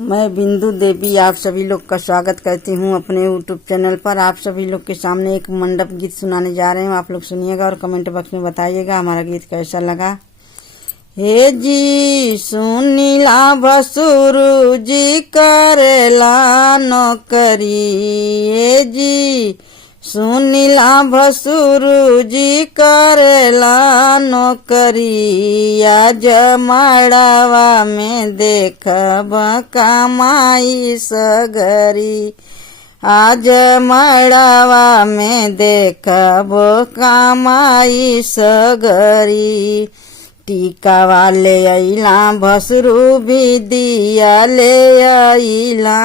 मैं बिंदु देवी आप सभी लोग का स्वागत करती हूँ अपने यूट्यूब चैनल पर। आप सभी लोग के सामने एक मंडप गीत सुनाने जा रहे हैं। आप लोग सुनिएगा और कमेंट बॉक्स में बताइएगा हमारा गीत कैसा लगा। हे जी सुनीला भसुरु जी करेला नौकरी, हे जी सुनीला भसुरु जी करेला नौकरी। आज मड़वा में देखब कमाई सगरी, आज मड़वा में देखब कमाई सगरी। टीका वाले अइला भसुरु भी दिया ले अइला,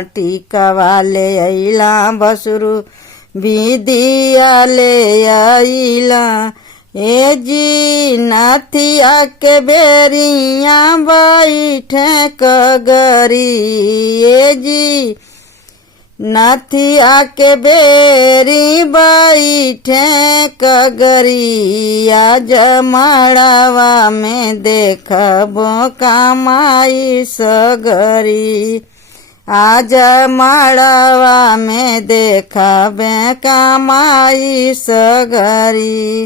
टीका वाले अइला भसुरु भी दिया ले अइला। ए जी नाथिया के बेरिया बैठे कगरी, ए जी नाथिया के बेरी बैठे कगरी। आज मड़वा में देखबो कमाई सगरी, आज मड़वा में देखबे कमाई सगरी।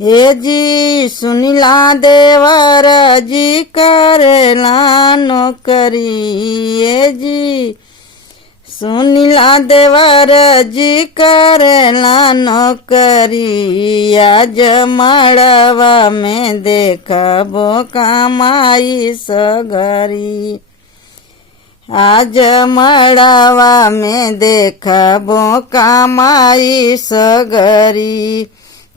हे जी सुनीला देवर जी करेला नौकरी, हे जी सुनीला देवर जी करेला नौकरी। आज मड़वा में देखबो कमाई सगरी, आज मड़वा में देखबो कमाई सगरी।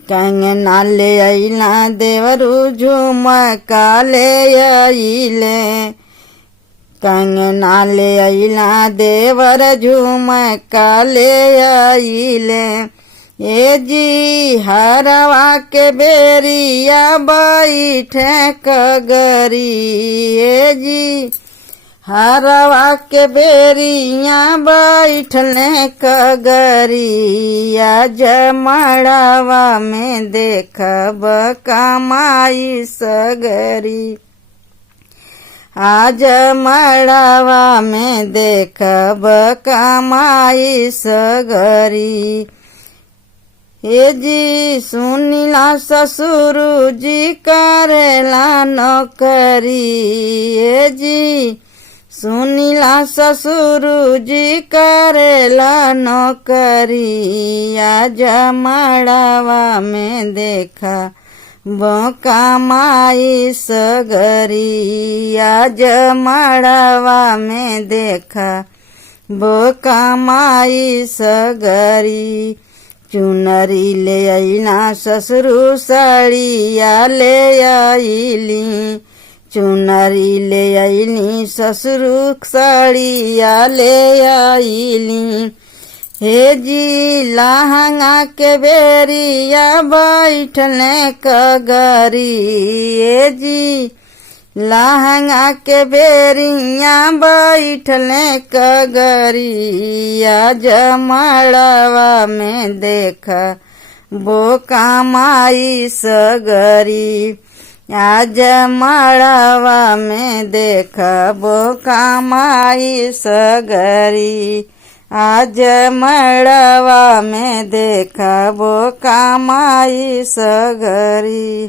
कंगना ले अइला देवरु झुमका ले अइले, कंगना ले अइला देवर झुमका ले अइले। ए जी हरवा के बेरिया बैठे कगरी, ए जी हरवा के बेरिया बैठले कगरी। आज मड़वा में देखब कमाई सगरी, आज मड़वा में देखब कमाई सगरी। हे जी सुनीला ससुरु जी करेला नौकरी, हे जी सुनीला ससुरु जी करेला नौकरी। आज मड़वा में देखबो कमाई सगरी, आज मड़वा में देखबो कमाई सगरी। चुनरी ले अइला ससुरु साड़िया ले अइली, चुनरी ले अइली ससुरु साड़िया ले अइली। हे जी लहंगा के बेरिया बैठले कगरी, हे जी लहंगा के बेरिया बैठले कगरी। आज मड़वा में देखबो कमाई सगरी, आज मड़वा में देखबो कमाई सगरी, आज मड़वा में देखबो कमाई सगरी।